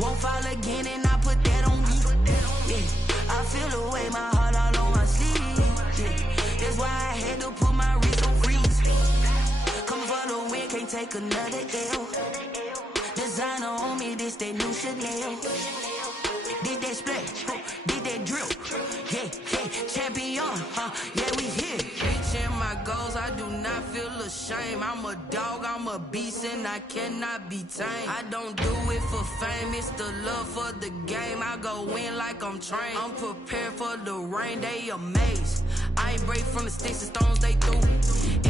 Won't fall again, and I put that on me. Yeah, I feel the way, my heart all on my sleeve. Yeah, that's why I had to put my wrist on freeze. Coming for the win, can't take another L. Designer on me, this that new Chanel. Did that splash, did that drill. Yeah, champion, yeah, we here. Reaching my goals, I do not feel ashamed. I'm a dog, I'm a beast, and I cannot be tamed. I don't do it for fame, it's the love for the game. I go in like I'm trained. I'm prepared for the rain, they amazed. I ain't break from the sticks and stones they threw.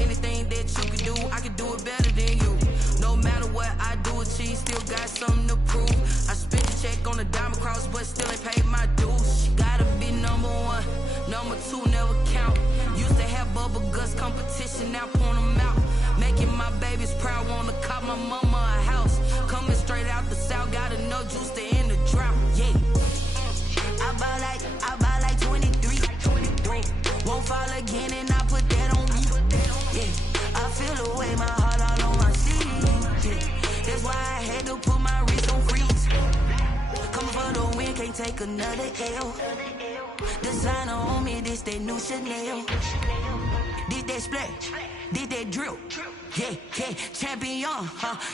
Anything that you can do, I can do it better than you. No matter what I do, achieve, still got something to prove. I spent a check on the diamond cross, but still ain't paid my dues. Gotta be number one, number two never count. Used to have bubble guts competition, now point them out. Making my babies proud, wanna cop my mama a house. Coming straight out the south, got enough juice to end the drought. Yeah, I buy like 23. Won't fall again, and I put that on me. Yeah, I feel the way, my heart all on my sleeve. Yeah, that's why I had to put my wrist on freeze. Coming for the win, can't take another L. Designer on me, this that new Chanel. Did that splash, did that drill. Yeah, champion,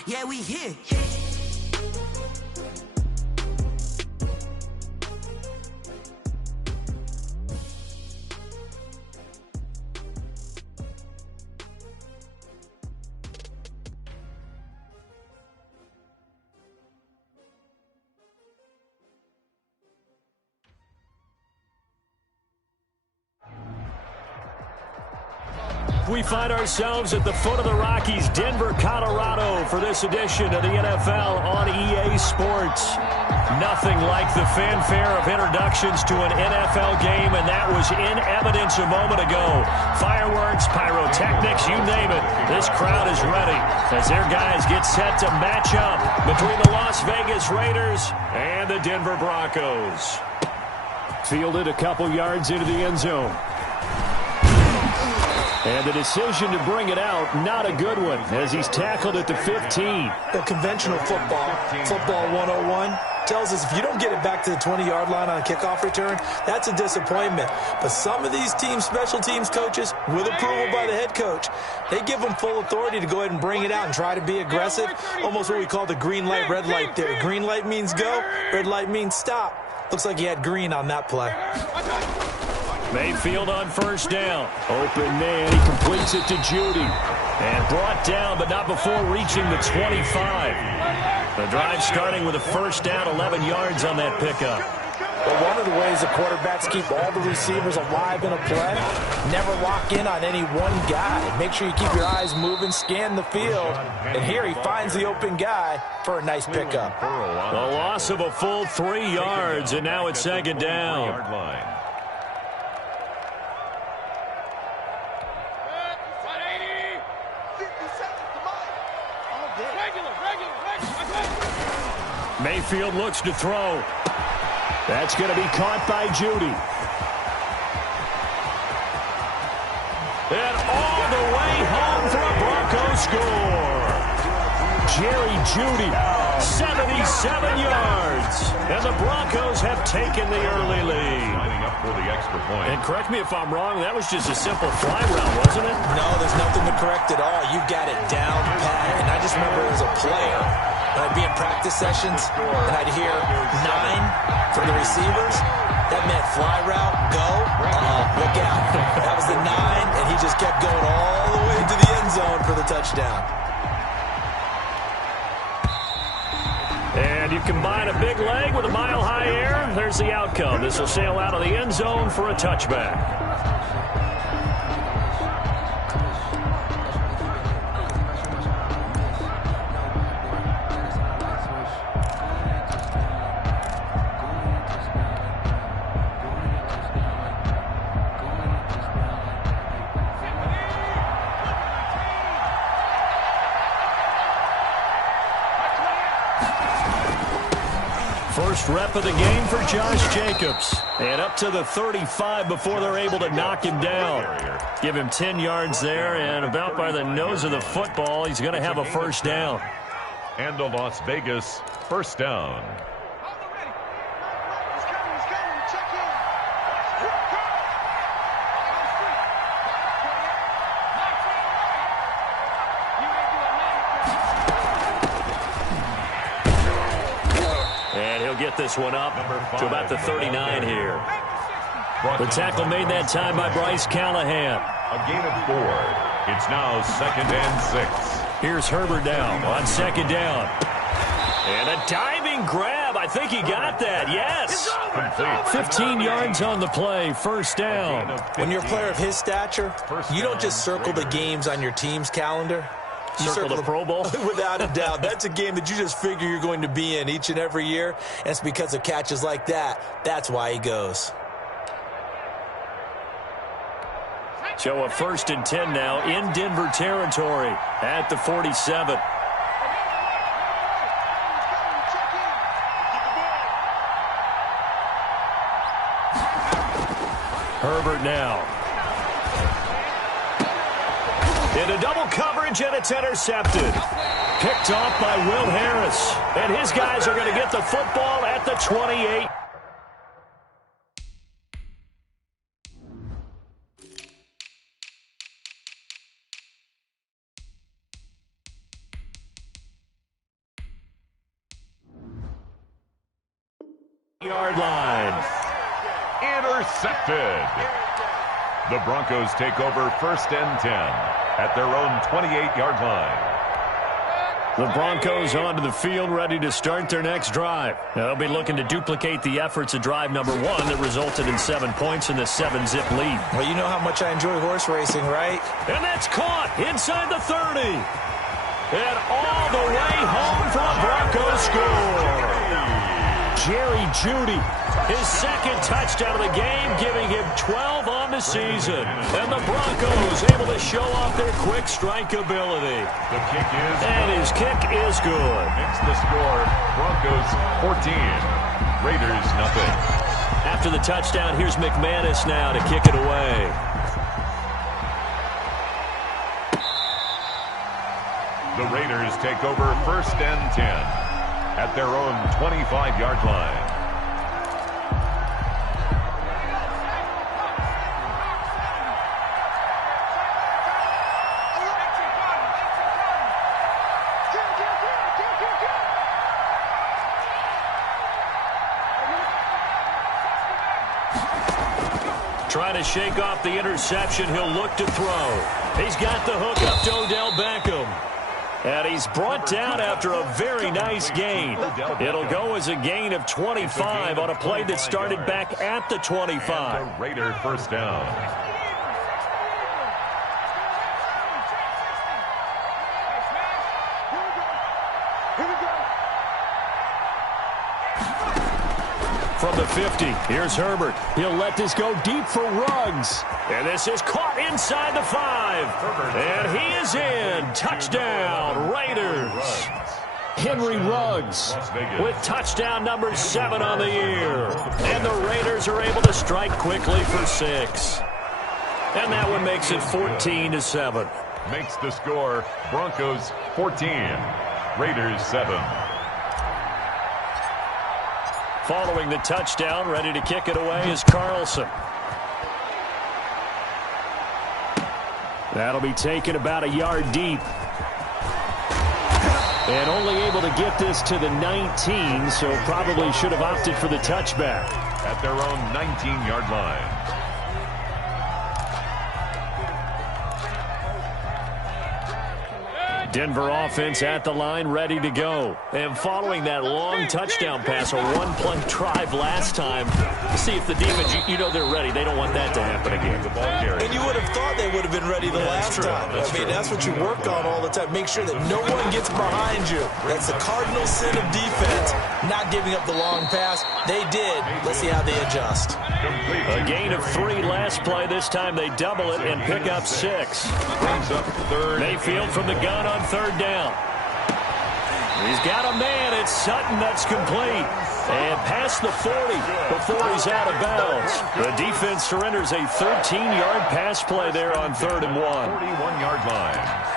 yeah, we here. We find ourselves at the foot of the Rockies, Denver, Colorado, for this edition of the NFL on EA Sports. Nothing like the fanfare of introductions to an NFL game, and that was in evidence a moment ago. Fireworks, pyrotechnics, you name it. This crowd is ready as their guys get set to match up between the Las Vegas Raiders and the Denver Broncos. Fielded a couple yards into the end zone. And the decision to bring it out, not a good one, as he's tackled at the 15. The conventional football 101, tells us if you don't get it back to the 20-yard line on a kickoff return, that's a disappointment. But some of these teams, special teams coaches, with approval by the head coach, they give them full authority to go ahead and bring it out and try to be aggressive. Almost what we call the green light, red light there. Green light means go, red light means stop. Looks like he had green on that play. Mayfield on first down. Open man. He completes it to Judy. And brought down, but not before reaching the 25. The drive starting with a first down, 11 yards on that pickup. But one of the ways the quarterbacks keep all the receivers alive in a play, never lock in on any one guy. Make sure you keep your eyes moving, scan the field. And here he finds the open guy for a nice pickup. A loss of a full 3 yards, and now it's second down. Mayfield looks to throw. That's going to be caught by Judy. And all the way home for a Broncos score. Jerry Judy, 77 yards. And the Broncos have taken the early lead. Lining up for the extra point. And correct me if I'm wrong, that was just a simple fly route, wasn't it? No, there's nothing to correct at all. You got it down, pat. And I just remember as a player, I'd be in practice sessions, and I'd hear 9 for the receivers. That meant fly route, go, look out. That was the 9, and he just kept going all the way to the end zone for the touchdown. And you combine a big leg with a mile-high air, there's the outcome. This will sail out of the end zone for a touchback. First rep of the game for Josh Jacobs. And up to the 35 before they're able to knock him down. Give him 10 yards there, and about by the nose of the football, he's going to have a first down. And the Las Vegas first down. get this one up to about the 39 here. The tackle made that time by Bryce Callahan. A gain of 4. It's now 2nd and 6. Here's Herbert now on 2nd down. And a diving grab. I think he got that. Yes. 15 yards on the play. 1st down. When you're a player of his stature, you don't just circle the games on your team's calendar. You circle the Pro Bowl? Without a doubt. That's a game that you just figure you're going to be in each and every year. And it's because of catches like that. That's why he goes. So a 1st and 10 now in Denver territory at the 47. Herbert now. Into double coverage, and it's intercepted. Picked off by Will Harris. And his guys are going to get the football at the 28. Yard line. Intercepted. The Broncos take over 1st and 10 at their own 28-yard line. The Broncos onto the field, ready to start their next drive. They'll be looking to duplicate the efforts of drive number 1 that resulted in 7 points in the 7-zip lead. Well, you know how much I enjoy horse racing, right? And that's caught inside the 30. And all the way home for a Broncos score. Jerry Jeudy, his 2nd touchdown of the game, giving him 12 on the season. And the Broncos able to show off their quick strike ability. The kick is and his kick is good. Makes the score Broncos 14, Raiders nothing. After the touchdown, here's McManus now to kick it away. The Raiders take over 1st and 10 at their own 25-yard line. Trying to shake off the interception, he'll look to throw. He's got the hook up to Odell Beckham. And he's brought down after a very nice gain. It'll go as a gain of 25 on a play that started back at the 25. And the Raider 1st down. From the 50, here's Herbert. He'll let this go deep for Ruggs. And this is caught inside the 5. And he is in. Touchdown, Raiders. Henry Ruggs with touchdown number 7 on the year. And the Raiders are able to strike quickly for 6. And that one makes it 14-7. Makes the score Broncos 14, Raiders 7. Following the touchdown, ready to kick it away is Carlson. That'll be taken about a yard deep. And only able to get this to the 19, so probably should have opted for the touchback. At their own 19-yard line. Denver offense at the line, ready to go. And following that long touchdown pass, a one-play drive last time, see if the defense, you know they're ready. They don't want that to happen again. The ball carrier. And you would have thought they would have been ready the last time. That's what you work on all the time. Make sure that no one gets behind you. That's the cardinal sin of defense, not giving up the long pass. They did. Let's see how they adjust. A gain of 3 last play. This time they double it and pick up 6. Brings up 3rd. Mayfield from the gun on 3rd down. He's got a man. It's Sutton that's complete. And past the 40 before he's out of bounds. The defense surrenders a 13-yard pass play there on 3rd and 1. 41-yard line.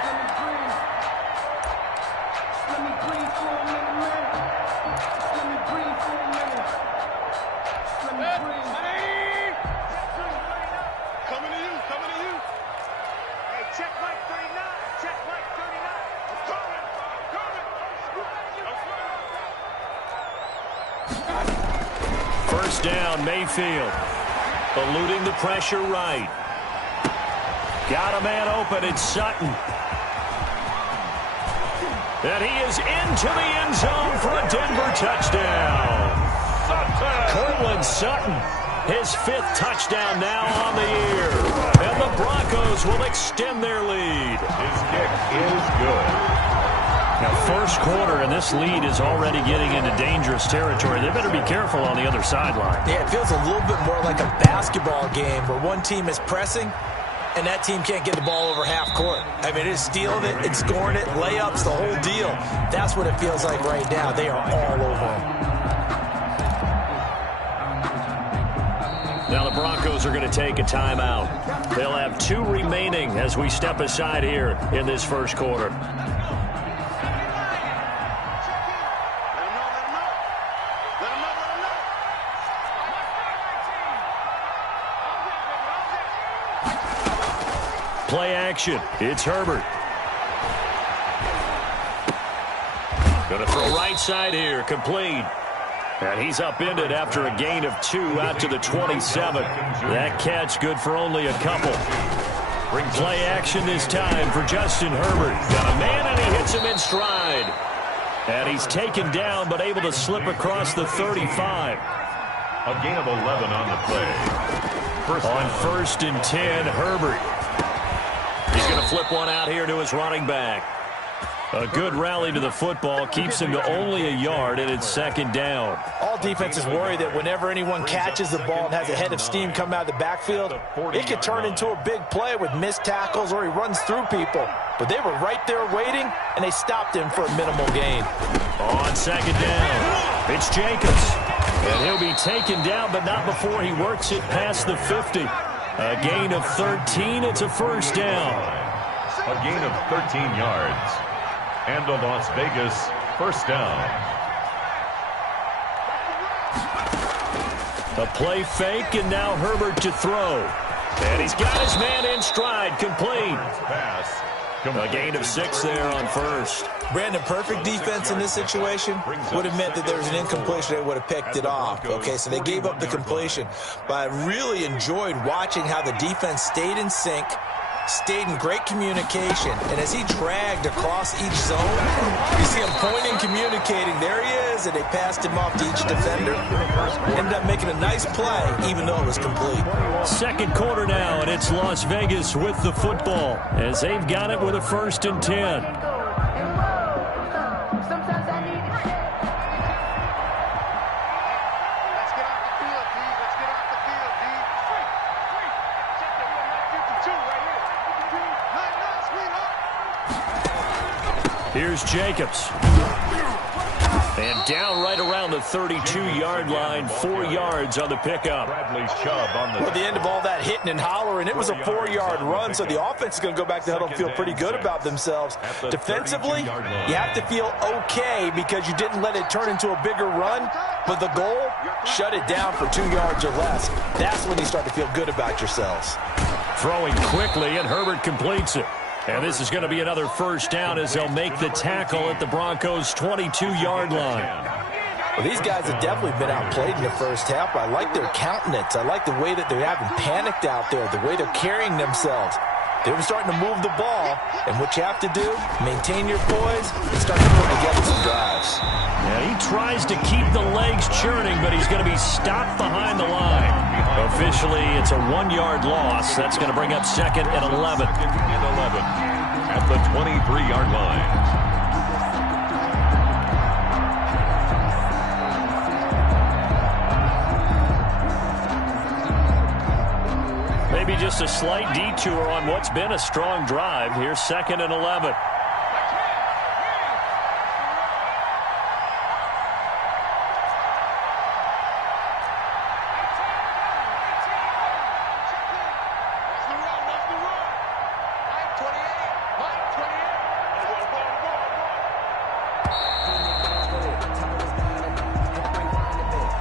first down. Mayfield eluding the pressure right. Got a man open. It's Sutton. And he is into the end zone for a Denver touchdown. Courtland Sutton, his 5th touchdown now on the year. And the Broncos will extend their lead. His kick is good. Now, first quarter, and this lead is already getting into dangerous territory. They better be careful on the other sideline. Yeah, it feels a little bit more like a basketball game where one team is pressing and that team can't get the ball over half court. I mean, it's stealing it, it's scoring it, layups, the whole deal. That's what it feels like right now. They are all over them. Now the Broncos are going to take a timeout. They'll have 2 remaining as we step aside here in this first quarter. Play action. It's Herbert. Going to throw right side here. Complete. And he's upended after a gain of 2 out to the 27. That catch good for only a couple. Play action this time for Justin Herbert. Got a man and he hits him in stride. And he's taken down but able to slip across the 35. A gain of 11 on the play. On 1st and 10, Herbert. He's going to flip one out here to his running back. A good rally to the football keeps him to only a yard, and it's 2nd down. All defenses worry that whenever anyone catches the ball and has a head of steam come out of the backfield, it could turn into a big play with missed tackles or he runs through people. But they were right there waiting, and they stopped him for a minimal gain. On 2nd down, it's Jacobs. And he'll be taken down, but not before he works it past the 50. A gain of 13. It's a first down. A gain of 13 yards. And a Las Vegas first down. A play fake, and now Herbert to throw. And he's got his man in stride. Complete. Pass. A gain of 6 there on 1st. Brandon, perfect defense in this situation would have meant that there was an incompletion. They would have picked it off. Okay, so they gave up the completion. But I really enjoyed watching how the defense stayed in sync, stayed in great communication, and as he dragged across each zone, you see him pointing, communicating. There he is, and they passed him off to each defender. Ended up making a nice play, even though it was complete. 2nd quarter now, and it's Las Vegas with the football as they've got it with a 1st and 10. Here's Jacobs. And down right around the 32-yard line, 4 yards on the pickup. Bradley Chubb on the... Well, at the end of all that hitting and hollering, it was a 4-yard run, so the offense is going to go back to the huddle and feel pretty good about themselves. Defensively, you have to feel okay because you didn't let it turn into a bigger run, but the goal, shut it down for 2 yards or less. That's when you start to feel good about yourselves. Throwing quickly, and Herbert completes it. And this is going to be another first down as they'll make the tackle at the Broncos' 22-yard line. Well, these guys have definitely been outplayed in the first half. I like their countenance. I like the way that they're having panicked out there, the way they're carrying themselves. They're starting to move the ball, and what you have to do, maintain your poise and start to put together some drives. Yeah, he tries to keep the legs churning, but he's going to be stopped behind the line. Officially, it's a 1-yard loss. That's going to bring up 2nd and 11. 2nd and 11 at the 23-yard line. Maybe just a slight detour on what's been a strong drive. Here's 2nd and 11.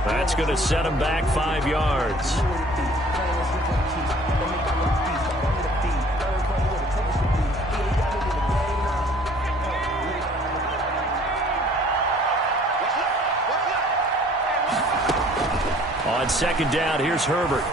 That's going to set him back 5 yards. On second down, here's Herbert.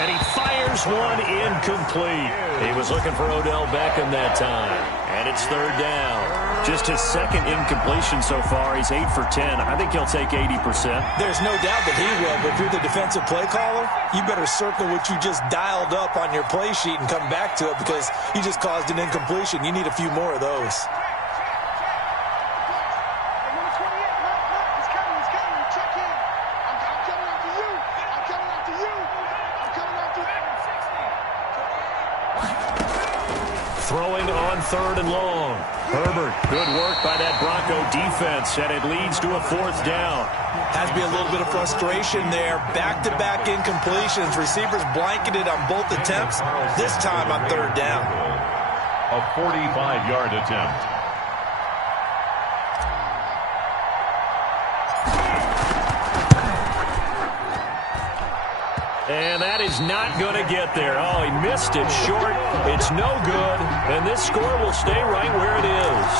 And he fires one incomplete. He was looking for Odell Beckham that time. And it's third down. Just his second incompletion so far. He's 8 for 10. I think he'll take 80%. There's no doubt that he will, but if you're the defensive play caller, you better circle what you just dialed up on your play sheet and come back to it because you just caused an incompletion. You need a few more of those. Throwing on third and long. Herbert, good work by that Bronco defense, and it leads to a fourth down. Has to be a little bit of frustration there. Back-to-back incompletions. Receivers blanketed on both attempts, this time on third down. A 45-yard attempt. And that is not going to get there. Oh, he missed it short. It's no good. And this score will stay right where it is.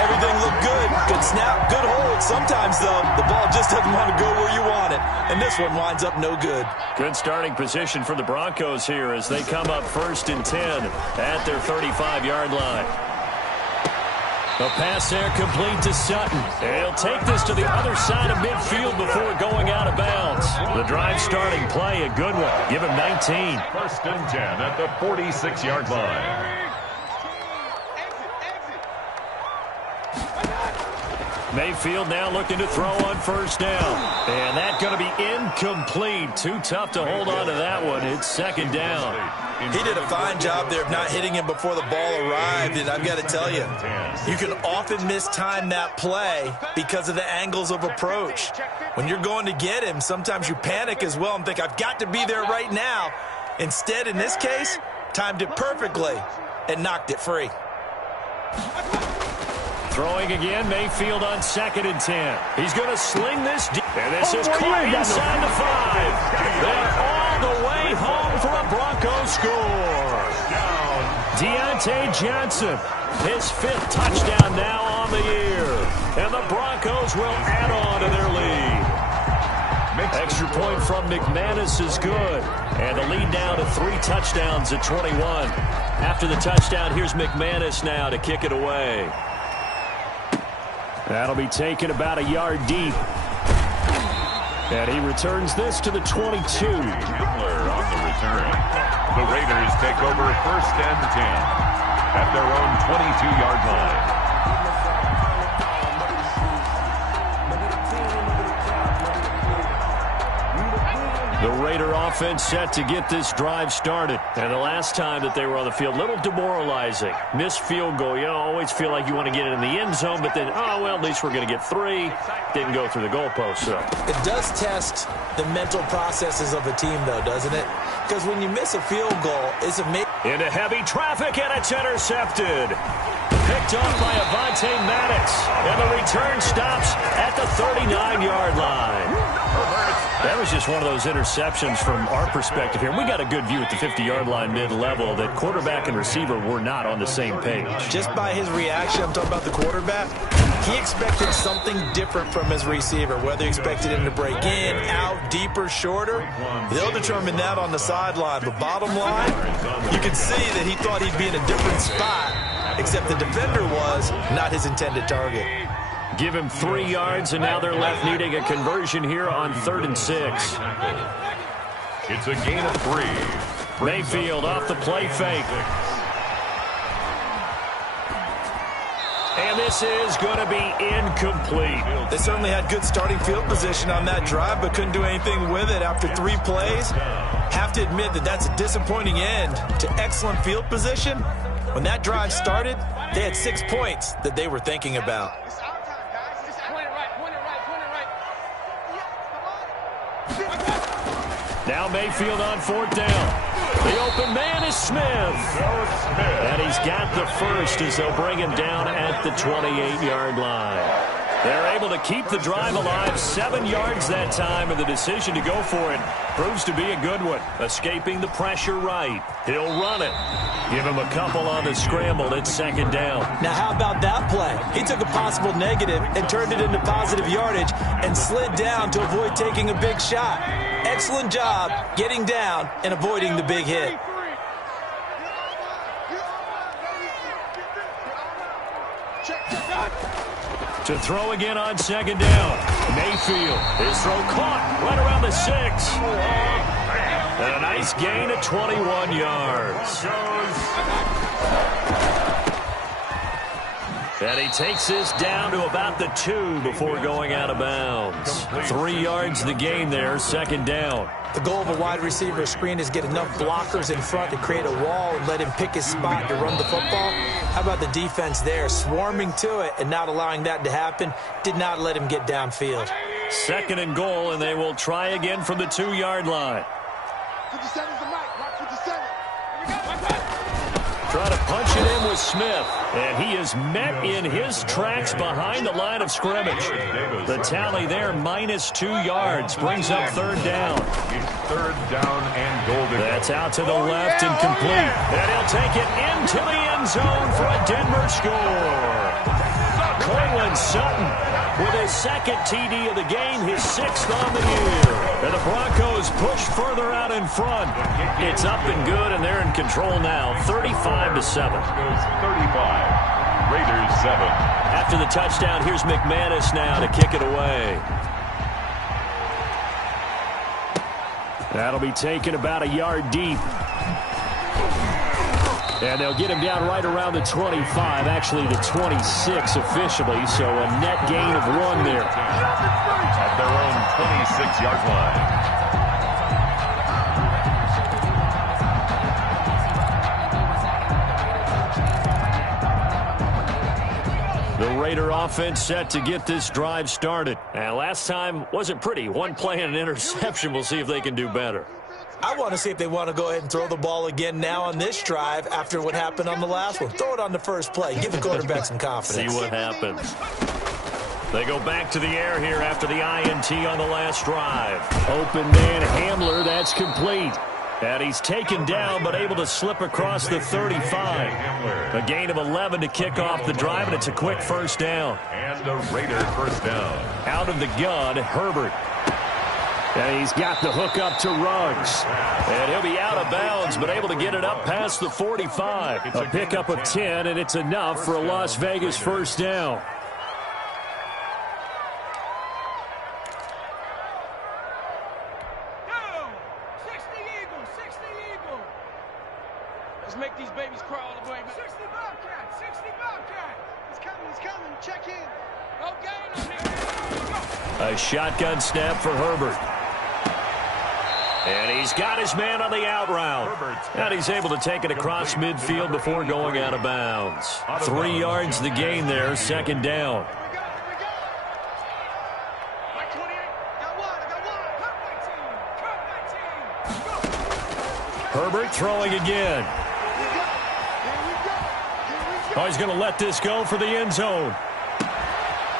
Everything looked good. Good snap, good hold. Sometimes, though, the ball just doesn't want to go where you want it. And this one winds up no good. Good starting position for the Broncos here as they come up 1st and 10 at their 35-yard line. The pass there complete to Sutton. He'll take this to the other side of midfield before going out of bounds. The drive starting play, a good one. Give him 19. 1st and 10 at the 46-yard line. Mayfield now looking to throw on first down. And that's going to be incomplete. Too tough to hold on to that one. It's second down. He did a fine job there of not hitting him before the ball arrived. And I've got to tell you, you can often mistime that play because of the angles of approach. When you're going to get him, sometimes you panic as well and think, I've got to be there right now. Instead, in this case, timed it perfectly and knocked it free. Throwing again, Mayfield on 2nd and 10. He's going to sling this deep. And this is caught inside the 5. They're all the way home for a Broncos score. Deontay Johnson, his 5th touchdown now on the year. And the Broncos will add on to their lead. Extra point from McManus is good. And the lead now to 3 touchdowns at 21. After the touchdown, here's McManus now to kick it away. That'll be taken about a yard deep. And he returns this to the 22. Butler on the return. The Raiders take over 1st and 10 at their own 22-yard line. The Raider offense set to get this drive started. And the last time that they were on the field, a little demoralizing. Missed field goal. You always feel like you want to get it in the end zone, but then, oh, well, at least we're going to get 3. Didn't go through the goalpost, so. It does test the mental processes of a team, though, doesn't it? Because when you miss a field goal, it's amazing. Into heavy traffic, and it's intercepted. Picked off by Avonte Maddox. And the return stops at the 39-yard line. That was just one of those interceptions from our perspective here. We got a good view at the 50-yard line mid-level that quarterback and receiver were not on the same page. Just by his reaction, I'm talking about the quarterback, he expected something different from his receiver, whether he expected him to break in, out, deeper, shorter. They'll determine that on the sideline. But bottom line, you can see that he thought he'd be in a different spot, except the defender was not his intended target. Give him 3 yards, and now they're left needing a conversion here on 3rd and 6. It's a gain of 3. Mayfield off the play fake. And this is going to be incomplete. They certainly had good starting field position on that drive, but couldn't do anything with it after 3 plays. Have to admit that that's a disappointing end to excellent field position. When that drive started, they had 6 points that they were thinking about. Now Mayfield on 4th down. The open man is Smith. And he's got the first as they'll bring him down at the 28-yard line. They're able to keep the drive alive. 7 yards that time, and the decision to go for it proves to be a good one. Escaping the pressure right. He'll run it. Give him a couple on the scramble. It's second down. Now, how about that play? He took a possible negative and turned it into positive yardage and slid down to avoid taking a big shot. Excellent job getting down and avoiding the big hit. To throw again on second down. Mayfield. His throw caught right around the 6. And a nice gain of 21 yards. And he takes this down to about the 2 before going out of bounds. 3 yards the gain there, second down. The goal of a wide receiver screen is get enough blockers in front to create a wall and let him pick his spot to run the football. How about the defense there, swarming to it and not allowing that to happen? Did not let him get downfield. Second and goal, and they will try again from the 2-yard line. Try to punch it in with Smith, and he is met in his tracks behind the line of scrimmage. The tally there, -2 yards, brings up third down. Third down and goal. That's out to the left and complete. And he'll take it into the end zone for a Denver score. Courtland Sutton with his second TD of the game, his 6th on the year. And the Broncos push further out in front. It's up and good, and they're in control now, 35-7. 35. Raiders 7. After the touchdown, here's McManus now to kick it away. That'll be taken about a yard deep. And they'll get him down right around the 25, actually the 26 officially, so a net gain of 1 there. At their own 26-yard line. The Raider offense set to get this drive started. And last time wasn't pretty. 1 play and an interception. We'll see if they can do better. I want to see if they want to go ahead and throw the ball again now on this drive after what happened on the last one. Throw it on the first play. Give the quarterback some confidence. See what happens. They go back to the air here after the INT on the last drive. Open man Hamler, that's complete. And he's taken down but able to slip across the 35. A gain of 11 to kick off the drive, and it's a quick first down. And a Raider first down. Out of the gun, Herbert. And he's got the hook up to Ruggs. And he'll be out of bounds, but able to get it up past the 45. A pickup of 10, and it's enough for a Las Vegas first down. Let's make these babies cry all the way. 60 Bobcat, 60 Bobcat. He's coming, check in. Okay, a shotgun snap for Herbert. And he's got his man on the out route. And he's able to take it across midfield before going out of bounds. 3 yards the gain there, second down. Herbert throwing again. Oh, he's going to let this go for the end zone.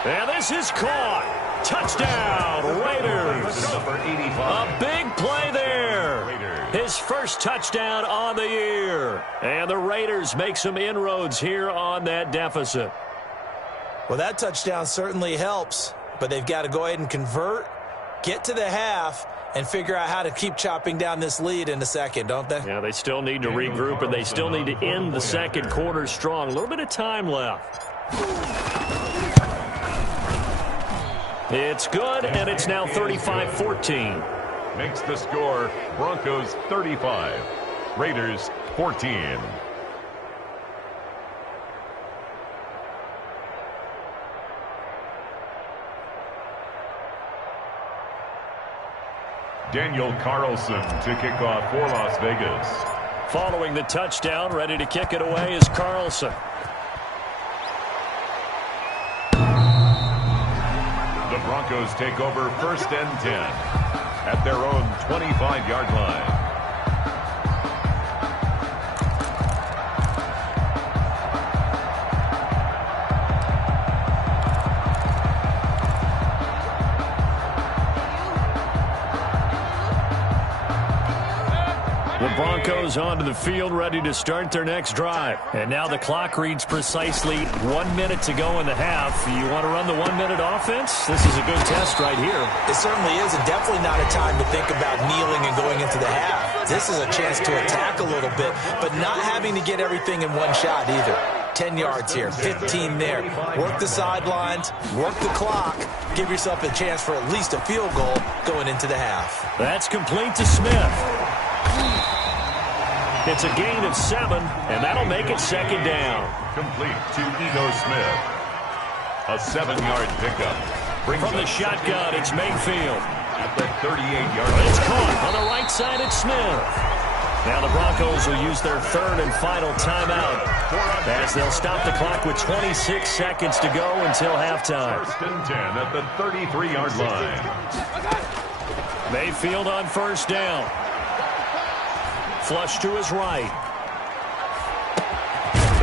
And this is caught. Touchdown, Raiders. A big play there. His first touchdown on the year. And the Raiders make some inroads here on that deficit. Well, that touchdown certainly helps, but they've got to go ahead and convert, get to the half, and figure out how to keep chopping down this lead in the second, don't they? Yeah, they still need to regroup, and they still need to end the second quarter strong. A little bit of time left. It's good, and it's now 35-14. Makes the score Broncos 35, Raiders 14. Daniel Carlson to kick off for Las Vegas. Following the touchdown, ready to kick it away is Carlson. The Broncos take over first and 10 at their own 25-yard line. The Broncos onto the field, ready to start their next drive. And now the clock reads precisely 1 minute to go in the half. You want to run the 1 minute offense? This is a good test right here. It certainly is, and definitely not a time to think about kneeling and going into the half. This is a chance to attack a little bit, but not having to get everything in one shot either. 10 yards here, 15 there. Work the sidelines, work the clock. Give yourself a chance for at least a field goal going into the half. That's complete to Smith. It's a gain of 7, and that'll make it second down. Complete to Ito Smith. A 7-yard pickup. From the shotgun, it's Mayfield. At the 38-yard line. It's caught on the right side. It's Smith. Now the Broncos will use their third and final timeout as they'll stop the clock with 26 seconds to go until halftime. First and 10 at the 33-yard line. Mayfield on first down. Flush to his right.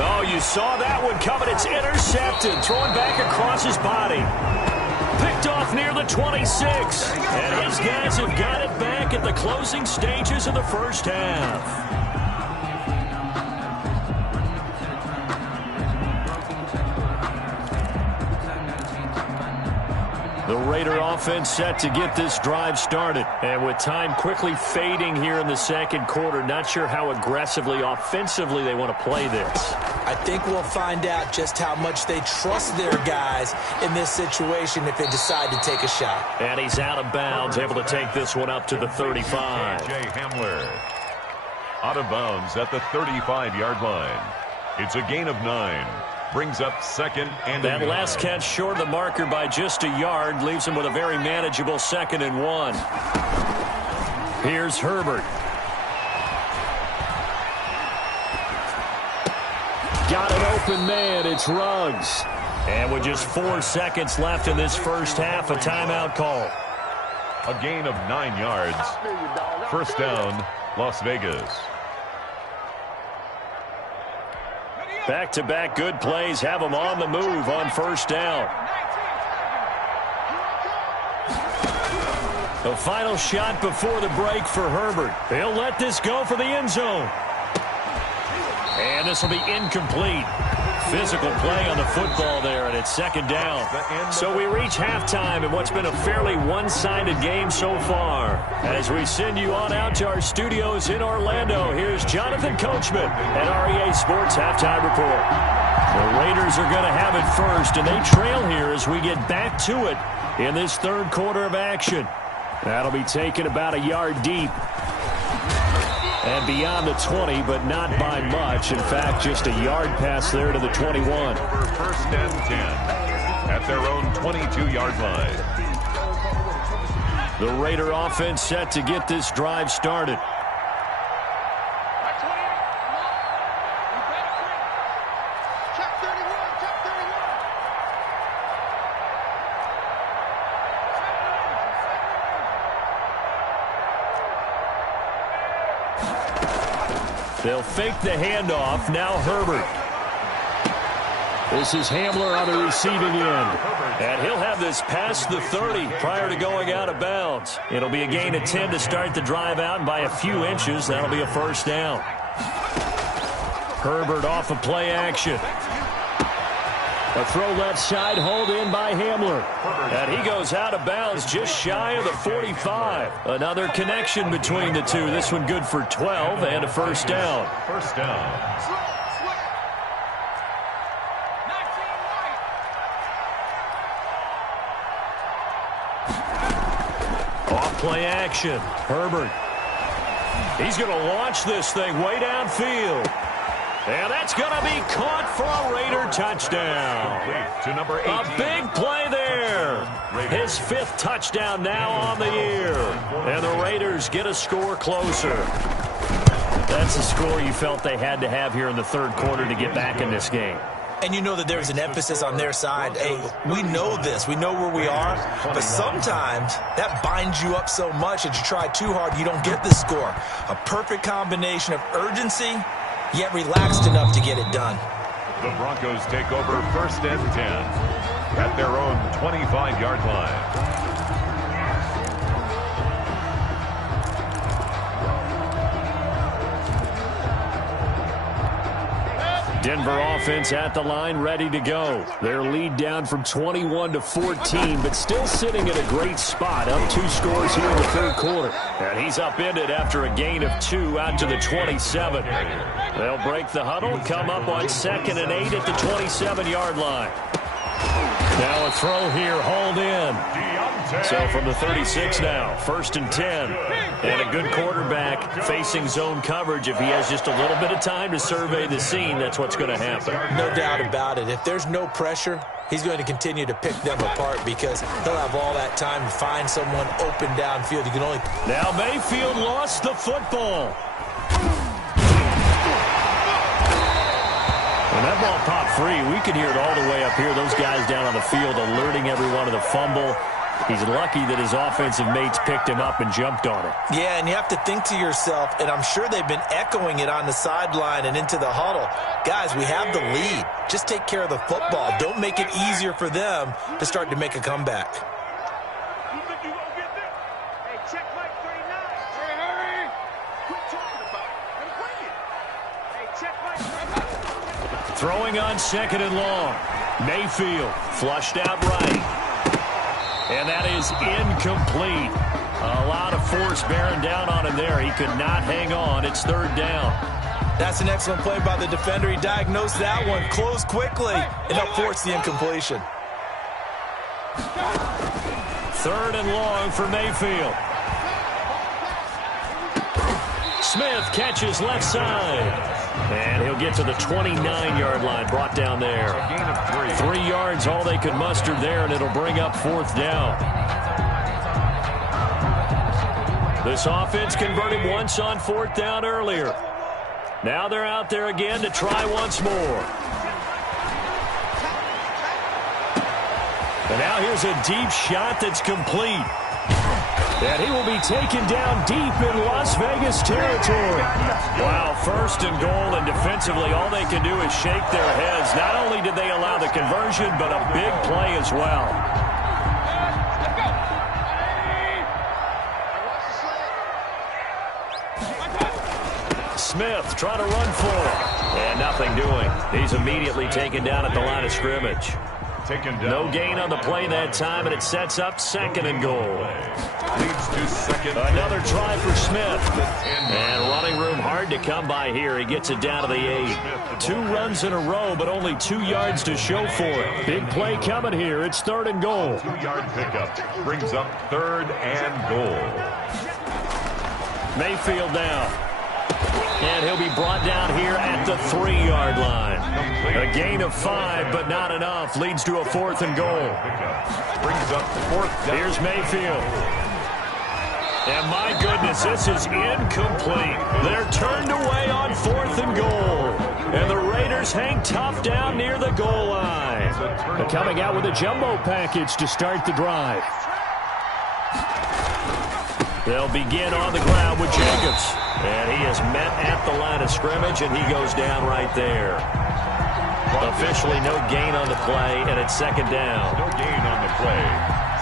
Oh, you saw that one coming. It's intercepted. Thrown back across his body. Picked off near the 26. And his guys have got it back at the closing stages of the first half. The Raider offense set to get this drive started. And with time quickly fading here in the second quarter, not sure how aggressively, offensively they want to play this. I think we'll find out just how much they trust their guys in this situation if they decide to take a shot. And he's out of bounds, able to take this one up to the 35. Jay Hamler. Out of bounds at the 35-yard line. It's a gain of 9. Brings up second and that last catch short of the marker by just a yard leaves him with a very manageable 2nd and 1. Here's Herbert. Got an open man. It's Ruggs. And with just 4 seconds left in this first half, a timeout call. A gain of 9 yards. First down, Las Vegas. Back-to-back good plays have them on the move on first down. The final shot before the break for Herbert. He'll let this go for the end zone. And this will be incomplete. Physical play on the football there, and it's second down. So we reach halftime in what's been a fairly one-sided game so far. As we send you on out to our studios in Orlando, here's Jonathan Coachman at REA Sports Halftime Report. The Raiders are going to have it first, and they trail here as we get back to it in this third quarter of action. That'll be taken about a yard deep. And beyond the 20, but not by much. In fact, just a yard pass there to the 21. Over first and 10 at their own 22-yard line. The Raider offense set to get this drive started. They'll fake the handoff. Now Herbert. This is Hamler on the receiving end. And he'll have this past the 30 prior to going out of bounds. It'll be a gain of 10 to start the drive out, and by a few inches, that'll be a first down. Herbert off of play action. A throw left side, hold in by Hamler. And he goes out of bounds just shy of the 45. Another connection between the two. This one good for 12 and a first down. First down. Off play action. Herbert. He's going to launch this thing way downfield. And that's going to be caught for a Raider touchdown. To number 18. A big play there. His 5th touchdown now on the year. And the Raiders get a score closer. That's the score you felt they had to have here in the third quarter to get back in this game. And you know that there's an emphasis on their side. Hey, we know this. We know where we are. But sometimes that binds you up so much that you try too hard, you don't get the score. A perfect combination of urgency, yet relaxed enough to get it done. The Broncos take over first and 10 at their own 25-yard line. Denver offense at the line, ready to go. Their lead down from 21 to 14, but still sitting at a great spot. Up 2 scores here in the third quarter. And he's upended after a gain of 2 out to the 27. They'll break the huddle, come up on 2nd and 8 at the 27-yard line. Now a throw here, hauled in. So from the 36 now, 1st and 10. And a good quarterback facing zone coverage. If he has just a little bit of time to survey the scene, that's what's going to happen. No doubt about it. If there's no pressure, he's going to continue to pick them apart because he'll have all that time to find someone open downfield. You can only... Now Mayfield lost the football. When that ball popped free, we could hear it all the way up here. Those guys down on the field alerting everyone of the fumble. He's lucky that his offensive mates picked him up and jumped on it. Yeah, and you have to think to yourself, and I'm sure they've been echoing it on the sideline and into the huddle. Guys, we have the lead. Just take care of the football. Don't make it easier for them to start to make a comeback. You think you gonna get this? Hey, check Mike 39. Hey, hurry. Quit talking about it and bring it. Hey, check Mike 39. Throwing on 2nd and long. Mayfield flushed out right. And that is incomplete. A lot of force bearing down on him there. He could not hang on. It's 3rd down. That's an excellent play by the defender. He diagnosed that one, closed quickly, and helped force the incompletion. 3rd and long for Mayfield. Smith catches left side. And he'll get to the 29-yard line, brought down there. 3 yards, all they could muster there, and it'll bring up 4th down. This offense converted once on 4th down earlier. Now they're out there again to try once more. And now here's a deep shot that's complete. And he will be taken down deep in Las Vegas territory. Wow, 1st and goal, and defensively all they can do is shake their heads. Not only did they allow the conversion, but a big play as well. Smith trying to run for it. And nothing doing. He's immediately taken down at the line of scrimmage. No gain on the play that time, and it sets up 2nd and goal. Leads to 2nd. Another try for Smith. And running room hard to come by here. He gets it down to the 8. 2 runs in a row, but only 2 yards to show for it. Big play coming here. It's 3rd and goal. 2-yard pickup brings up 3rd and goal. Mayfield down. And he'll be brought down here at the 3-yard line. A gain of 5, but not enough. Leads to a 4th and goal. Brings up 4th down. Here's Mayfield. And my goodness, this is incomplete. They're turned away on 4th and goal. And the Raiders hang tough down near the goal line. They're coming out with a jumbo package to start the drive. They'll begin on the ground with Jacobs. And he is met at the line of scrimmage, and he goes down right there. Officially no gain on the play, and it's 2nd down. No gain on the play.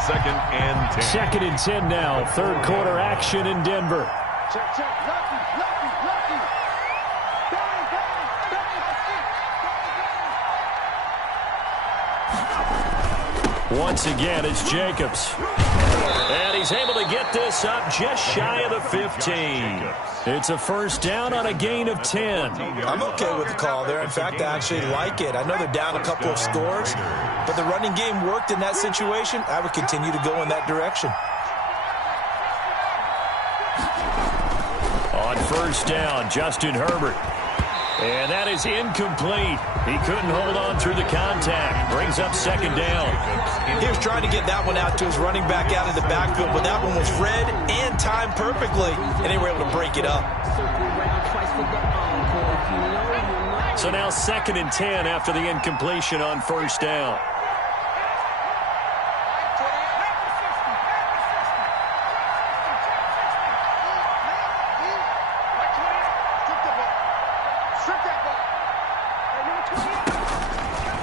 2nd and 10. 2nd and 10 now. 3rd quarter action in Denver. Check, check. Lucky. Bang, bang, bang. Once again, it's Jacobs. And he's able to get this up just shy of the 15. It's a 1st down on a gain of 10. I'm okay with the call there. In fact, I actually like it. I know they're down a couple of scores, but the running game worked in that situation. I would continue to go in that direction. On 1st down, Justin Herbert. And that is incomplete. He couldn't hold on through the contact. Brings up 2nd down. He was trying to get that one out to his running back out of the backfield, but that one was read and timed perfectly, and they were able to break it up. So now 2nd and 10 after the incompletion on 1st down.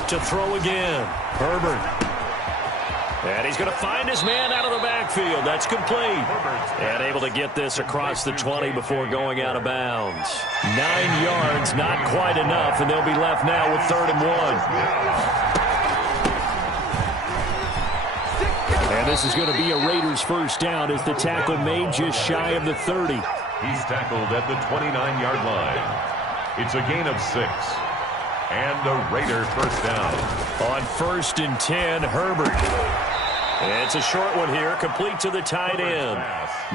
To throw again. Herbert. And he's going to find his man out of the backfield. That's complete. And able to get this across the 20 before going out of bounds. 9 yards, not quite enough, and they'll be left now with 3rd and 1. And this is going to be a Raiders first down as the tackle made just shy of the 30. He's tackled at the 29-yard line. It's a gain of 6. And a Raider first down. On 1st and 10, Herbert. It's a short one here, complete to the tight end.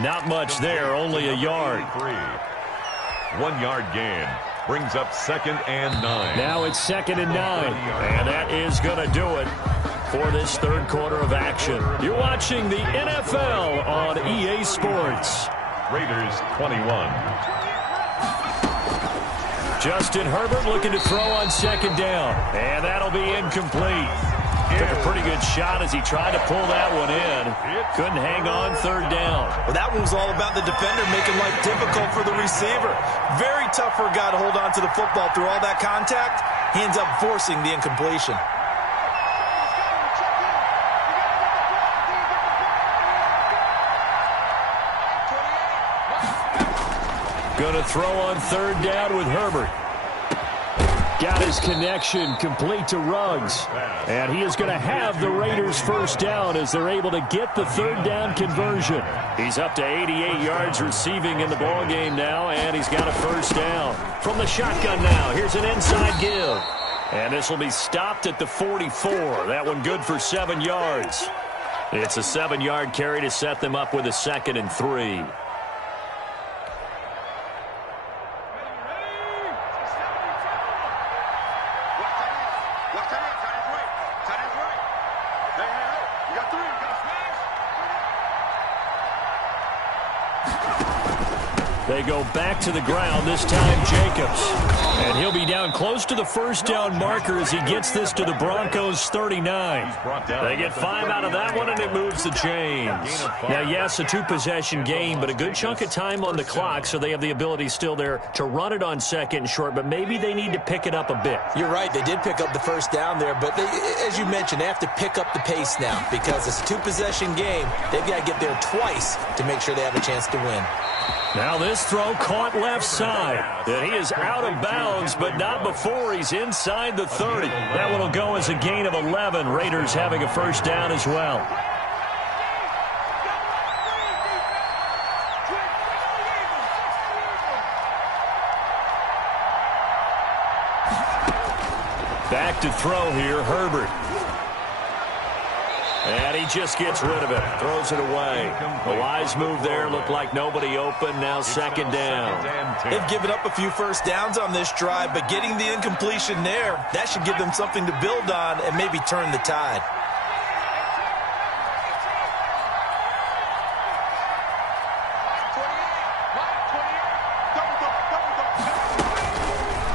Not much there, only a yard. 1 yard gain brings up 2nd and 9. Now it's 2nd and 9. And that is going to do it for this 3rd quarter of action. You're watching the NFL on EA Sports. Raiders 21. Justin Herbert looking to throw on 2nd down. And that'll be incomplete. Took a pretty good shot as he tried to pull that one in. Couldn't hang on 3rd down. Well, that one was all about the defender making life difficult for the receiver. Very tough for a guy to hold on to the football through all that contact. He ends up forcing the incompletion. Going to throw on 3rd down with Herbert. Got his connection complete to Ruggs. And he is going to have the Raiders first down as they're able to get the 3rd down conversion. He's up to 88 yards receiving in the ballgame now, and he's got a first down. From the shotgun now, here's an inside give. And this will be stopped at the 44. That one good for 7 yards. It's a 7-yard carry to set them up with a 2nd and 3. They go back to the ground, this time Jacobs. And he'll be down close to the first down marker as he gets this to the Broncos 39. They get 5 out of that one, and it moves the chains. Now, yes, a 2-possession game, but a good chunk of time on the clock, so they have the ability still there to run it on 2nd and short, but maybe they need to pick it up a bit. You're right, they did pick up the first down there, but as you mentioned, they have to pick up the pace now because it's a 2-possession game. They've got to get there twice to make sure they have a chance to win. Now this throw caught left side. And he is out of bounds, but not before he's inside the 30. That one will go as a gain of 11. Raiders having a first down as well. Back to throw here, Herbert. And he just gets rid of it. Throws it away. A wise move there. Looked like nobody open. Now 2nd down. They've given up a few first downs on this drive, but getting the incompletion there, that should give them something to build on and maybe turn the tide.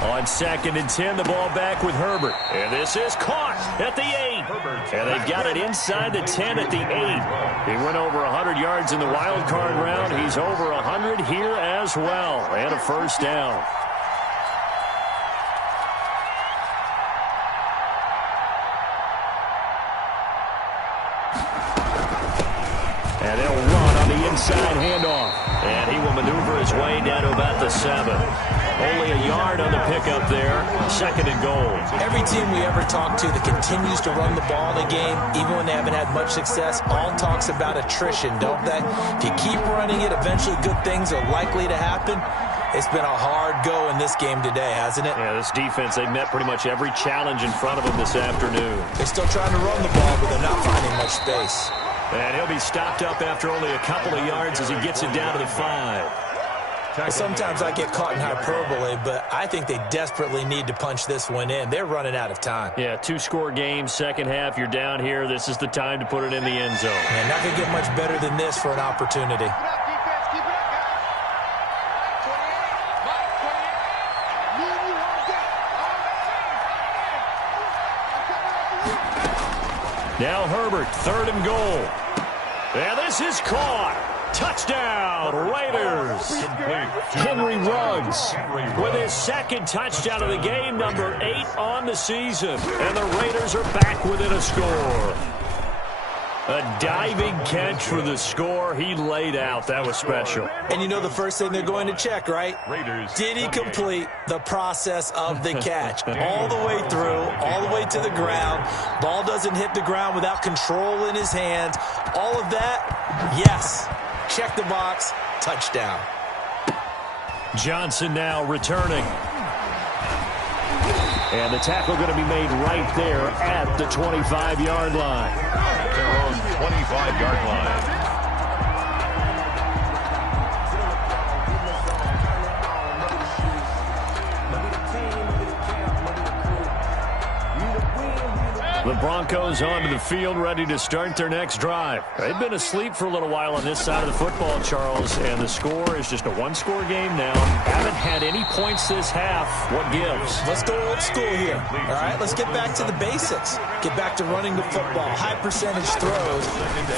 On 2nd and 10, the ball back with Herbert. And this is caught at the 8. And they've got it inside the 10 at the 8. He went over 100 yards in the wild card round. He's over 100 here as well. And a first down. And they'll run on the inside handoff. And he will maneuver his way down to about the 7. Only a yard on the pickup there. 2nd and goal. Every team we ever talk to that continues to run the ball in a game, even when they haven't had much success, all talks about attrition, don't they? If you keep running it, eventually good things are likely to happen. It's been a hard go in this game today, hasn't it? Yeah, this defense, they've met pretty much every challenge in front of them this afternoon. They're still trying to run the ball, but they're not finding much space. And he'll be stopped up after only a couple of yards as he gets it down to the 5. Well, sometimes I get caught in hyperbole, but I think they desperately need to punch this one in. They're running out of time. Yeah, 2-score game, second half, you're down here. This is the time to put it in the end zone. Man, not going to get much better than this for an opportunity. Now Herbert, 3rd and goal. And this is caught. Touchdown, Raiders. Henry Ruggs with his 2nd touchdown of the game, number 8 on the season. And the Raiders are back within a score. A diving catch for the score. He laid out. That was special. And you know the first thing they're going to check, right? Raiders, Did he complete the process of the catch? All the way through, all the way to the ground. Ball doesn't hit the ground without control in his hands. All of that, yes. Check the box. Touchdown. Johnson now returning. And the tackle going to be made right there at the 25-yard line. At their own 25-yard line. The Broncos onto the field, ready to start their next drive. They've been asleep for a little while on this side of the football, Charles, and the score is just a one-score game now. Haven't had any points this half. What gives? Let's go old school here. All right, let's get back to the basics. Get back to running the football, high percentage throws.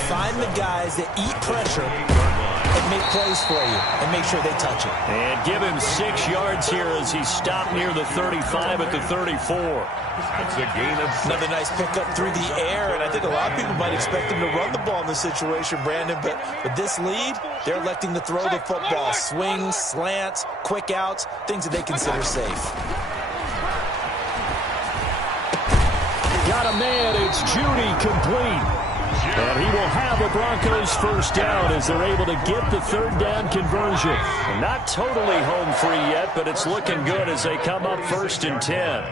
Find the guys that eat pressure and make plays for you and make sure they touch it. And give him 6 yards here as he stopped near the 35 at the 34. It's a gain of 6. Another nice pickup through the air, and I think a lot of people might expect him to run the ball in this situation, Brandon, but with this lead, they're electing to throw the football. Swings, slants, quick outs, things that they consider safe. Got a man, it's Judy complete. And he will have a Broncos first down as they're able to get the third down conversion. Not totally home free yet, but it's looking good as they come up 1st and 10.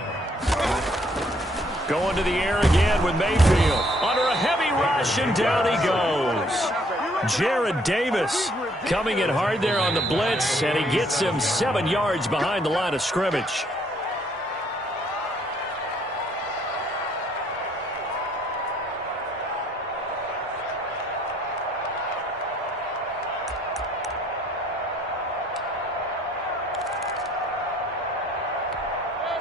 Going to the air again with Mayfield. Under a heavy rush, and down he goes. Jared Davis coming in hard there on the blitz, and he gets him 7 yards behind the line of scrimmage.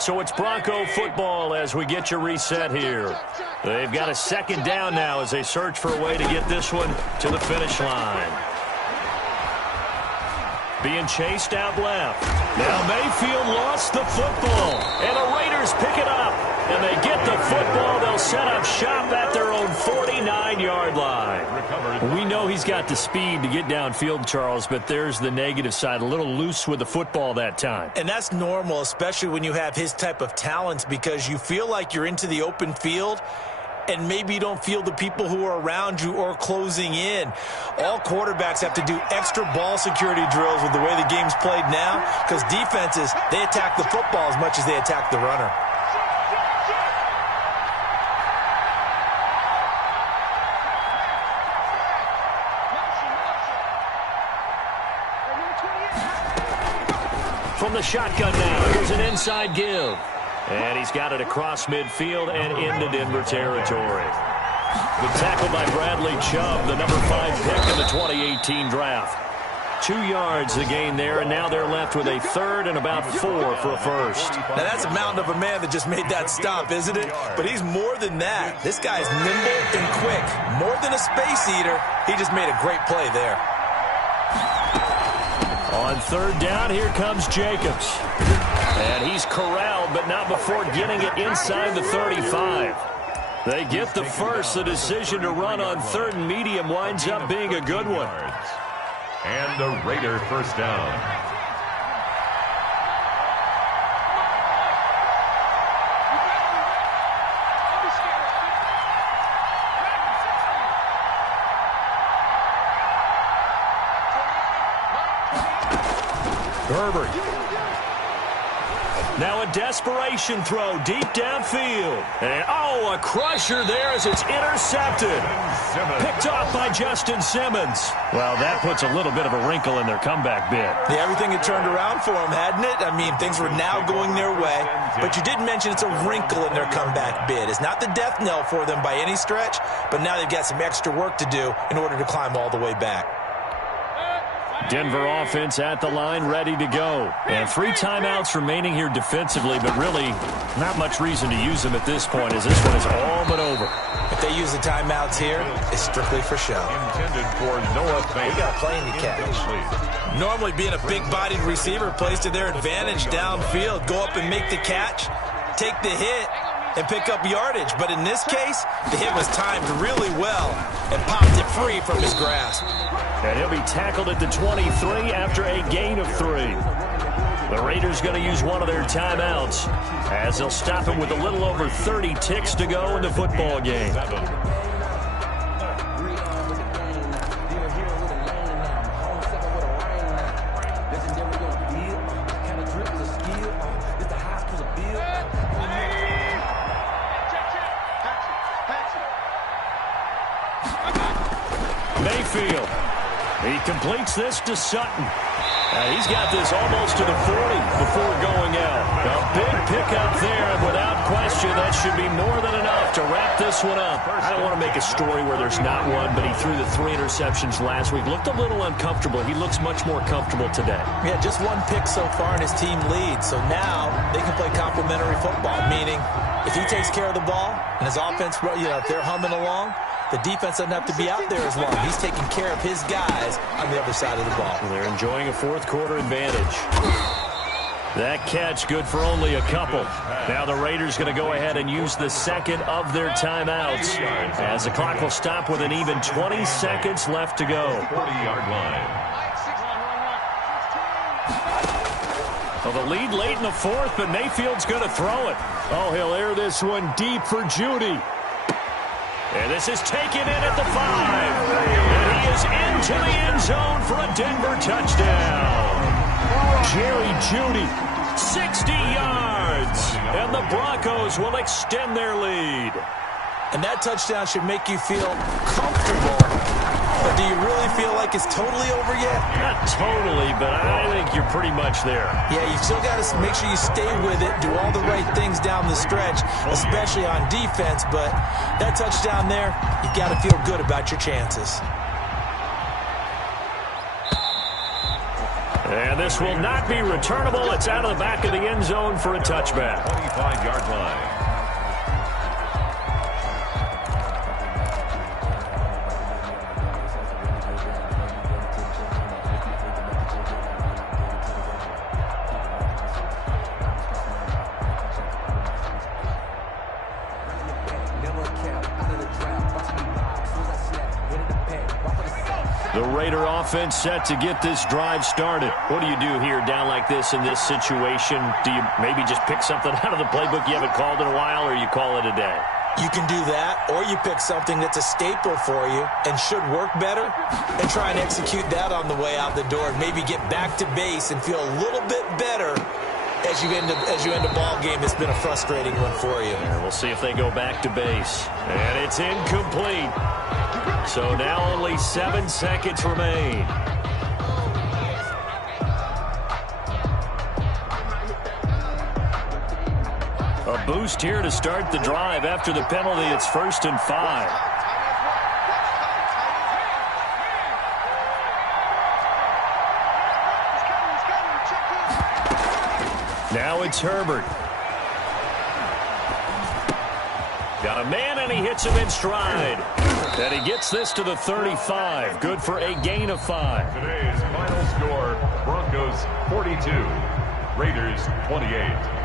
So it's Bronco football as we get you reset here. They've got a second down now as they search for a way to get this one to the finish line. Being chased out left. Now Mayfield lost the football. And the Raiders pick it up. And they get the football. They'll set up shop at their own 49-yard line. We know he's got the speed to get downfield, Charles, but there's the negative side. A little loose with the football that time. And that's normal, especially when you have his type of talent, because you feel like you're into the open field and maybe you don't feel the people who are around you or closing in. All quarterbacks have to do extra ball security drills with the way the game's played now, because defenses, they attack the football as much as they attack the runner. From the shotgun now, here's an inside give. And he's got it across midfield and into Denver territory. The tackle by Bradley Chubb, the number 5 pick in the 2018 draft. 2 yards the gain there, and now they're left with a 3rd and about 4 for a first. Now that's a mountain of a man that just made that stop, isn't it? But he's more than that. This guy's nimble and quick. More than a space eater, he just made a great play there. On 3rd down, here comes Jacobs. And he's corralled, but not before getting it inside the 35. They get the first. The decision to run on 3rd and medium winds up being a good one. And a Raider first down. Herbert. Now a desperation throw deep downfield. And, a crusher there as it's intercepted. Picked off by Justin Simmons. Well, that puts a little bit of a wrinkle in their comeback bid. Yeah, everything had turned around for them, hadn't it? I mean, things were now going their way. But you did mention it's a wrinkle in their comeback bid. It's not the death knell for them by any stretch, but now they've got some extra work to do in order to climb all the way back. Denver offense at the line, ready to go. And 3 timeouts remaining here defensively, but really not much reason to use them at this point as this one is all but over. If they use the timeouts here, it's strictly for show. Intended for Noah Fant. We got plenty to catch. Normally being a big-bodied receiver plays to their advantage downfield. Go up and make the catch, take the hit, and pick up yardage. But in this case, the hit was timed really well and popped it free from his grasp. And he'll be tackled at the 23 after a gain of 3. The Raiders going to use one of their timeouts as they'll stop him with a little over 30 ticks to go in the football game. Mayfield. He completes this to Sutton. He's got this almost to the 40 before going out. A big pickup there, and without question, that should be more than enough to wrap this one up. I don't want to make a story where there's not one, but he threw the 3 interceptions last week. Looked a little uncomfortable. He looks much more comfortable today. Yeah, just 1 pick so far, and his team leads. So now they can play complementary football, meaning if he takes care of the ball and his offense, if they're humming along, the defense doesn't have to be out there as long. He's taking care of his guys on the other side of the ball. Well, they're enjoying a fourth-quarter advantage. That catch good for only a couple. Now the Raiders going to go ahead and use the second of their timeouts as the clock will stop with an even 20 seconds left to go. 40-yard line. Well, the lead late in the 4th, but Mayfield's going to throw it. Oh, he'll air this one deep for Jeudy. And this is taken in at the 5. And he is into the end zone for a Denver touchdown. Jerry Jeudy, 60 yards. And the Broncos will extend their lead. And that touchdown should make you feel comfortable. But do you really feel like it's totally over yet? Not totally, but I think you're pretty much there. Yeah, you still got to make sure you stay with it, do all the right things down the stretch, especially on defense. But that touchdown there, you got to feel good about your chances. And this will not be returnable. It's out of the back of the end zone for a touchback. 25-yard line. The Raider offense set to get this drive started. What do you do here down like this in this situation? Do you maybe just pick something out of the playbook you haven't called in a while, or you call it a day? You can do that, or you pick something that's a staple for you and should work better and try and execute that on the way out the door and maybe get back to base and feel a little bit better as you end a ball game. It's been a frustrating one for you. And we'll see if they go back to base. And it's incomplete. So now only 7 seconds remain. A boost here to start the drive after the penalty. It's 1st and 5. Now it's Herbert. Got a man, and he hits him in stride. And he gets this to the 35. Good for a gain of 5. Today's final score, Broncos 42, Raiders 28.